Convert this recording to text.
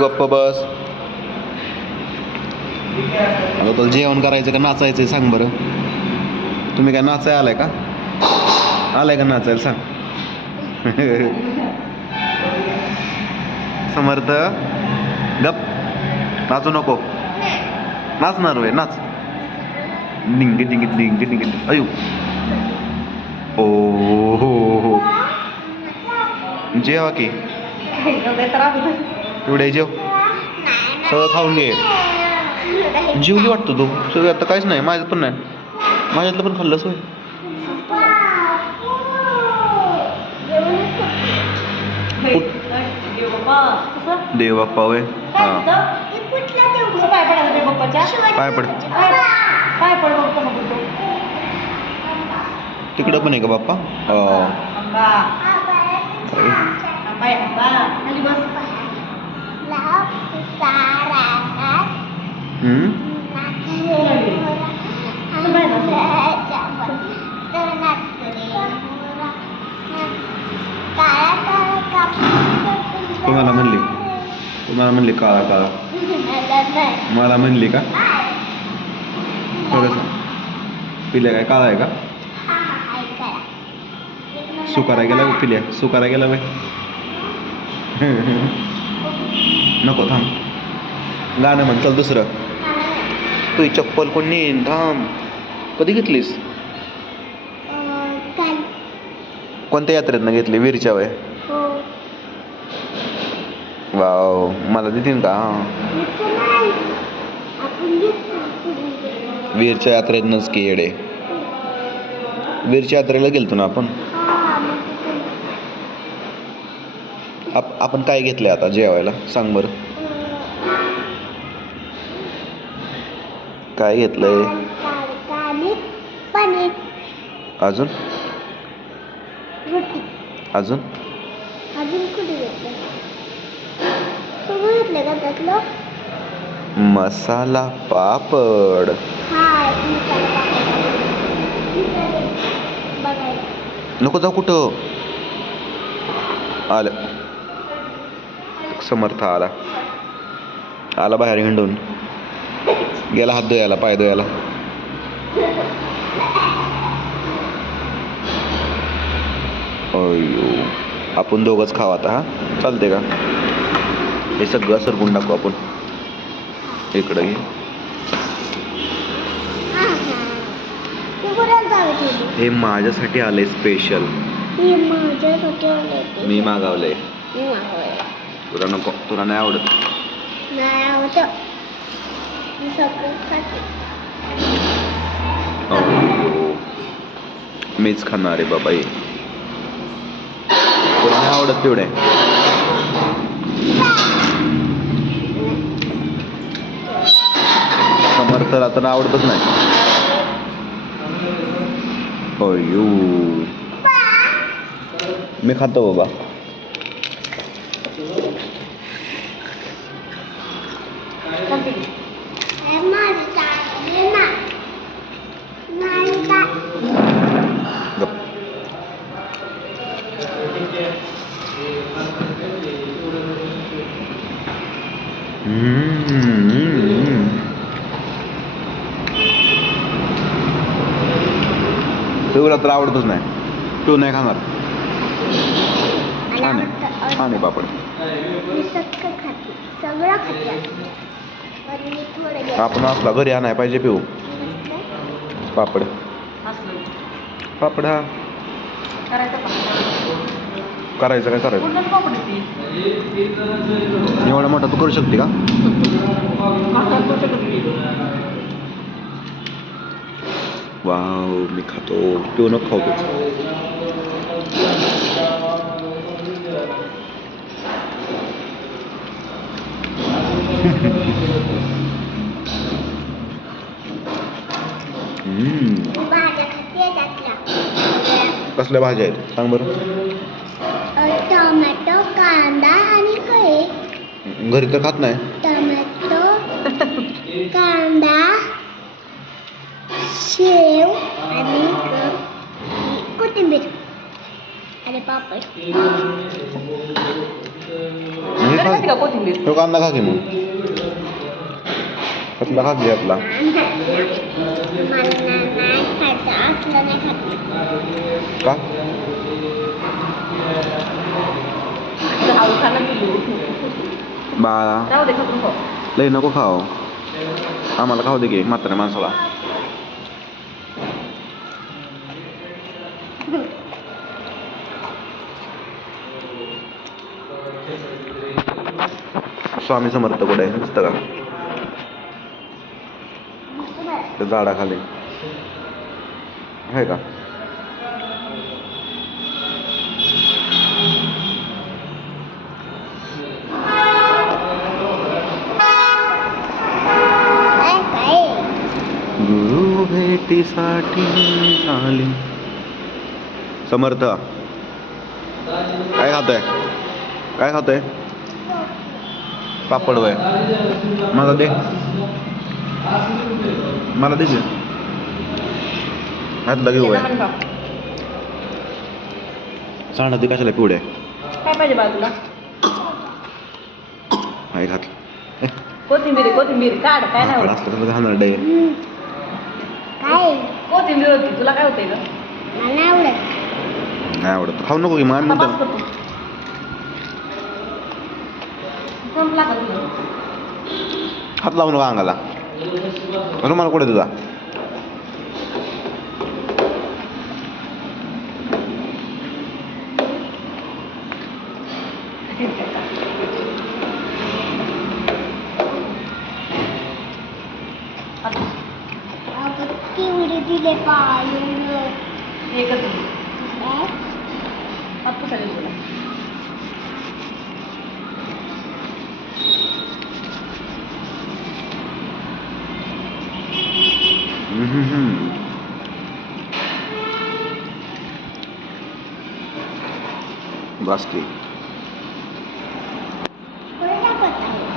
गप्प बस. आता तुला जेवण करायचं का नाचायचं सांग बरं. तुम्ही काय नाचाय आलाय का? आलाय का नाचायला सांग. समर्थ गप, नाचू नको. नाचणार वे नाच. डिंग डिंग डिंग डिंग. अयो ओ हो. जेवा की एवढे जेव. सगळं खाऊन घे. जेवली वाटतं तू सगळं. आता काहीच नाही माझ्यात पण नाही. माझ्यातलं पण खाल्लंच होय. देव बाप्पा होय. हां पाय पड. तिकडं पण आहे का बाप्पा? तुम्हाला म्हणली काळा काळा. मला म्हणली का? कसं पिल्या काय काळा आहे का? सुकारा गेला पिल्या. सुकारा गेला बाय. नको थांब. गाणं म्हण चल दुसरं. तुझी चप्पल कोण नेईन? थांब. कधी घेतलीस? कोणत्या यात्रेतनं घेतली? वीरच्या वय. वाव मला देतीन का? वीरच्या यात्रेतनंच की येडे. वीरच्या यात्रेला गेलतो ना आपण. आपण काय घेतलंय आता जेवायला सांग बरं. काय घेतलंय? अजून अजून मसाला पापड. नको जाऊ कुठं. आलं समर्थ आला बाहेर हिंडून. गेला हात धुयाला पाय धुयाला. अयो आपण दोघंच खाऊ आता. हा चालते का? हे सगळं सरकून टाकू आपण. इकडं घे. हे माझ्यासाठी आलंय स्पेशल. मी मागवलंय. तुला नको? तुला नाही आवडत? मीच खाणार आहे बाबा. तुला नाही आवडत तेवढे? समर्थला तर आवडतच नाही. अयो मी खातो बाबा. तुला तर आवडतच नाही. तू नाही खाणार. छान आहे. छान आहे पापड. आपण असला घरी आणाय पाहिजे पिऊ. पापड पापड हा करायचं काय करायचं. एवढा मोठा तू करू शकते का? वाव मी खातो. पिऊ नको खाऊ. कसल्या भाज्या आहेत सांग बरं. टोमॅटो, कांदा आणि काय? घरी तर खात नाही. टोमॅटो, कांदा, शेव आणि कोथिंबीर आणि पापड. हे खा खाते का कोथिंबीर? तो कांदा खा की मग कसला खा की आपला मला नाही खायचं असलं नाही खात. का हळू खा ना पिल्लू. बाळा राहू दे खाऊन खाऊ. लई नको खाओ आम्हाला खाऊ दे की म्हाताऱ्या माणसाला स्वामी समर्थ कुठे आहे दिसतं का त्या झाडाखाली आहे का काय गुरु भेटीसाठी झाली समर्थ काय खातोय काय खातोय पापड वय मला दे मला दे की. हातला घेऊ येणं वय म्हण खा. सांड ते कशाला पिवड्या काय पाहिजे बाजूला? काय घातलं कोथिंबीर आहे, कोथिंबीर काढ. काय नाही होत. असलं तर घालणार डे काय कोथिंबीर होती. तुला काय होतंय ग? मला नाही आवडत. नाही आवडत खाऊ नको की मग आम्ही तपास नंतर करतो. संपला का तुझं? हात लावू नका अंगाला रुमाल कुठे तुझा आता अगं केवढे दिले पाहिजे एकच आहे. आता सांगेल तुला. बस की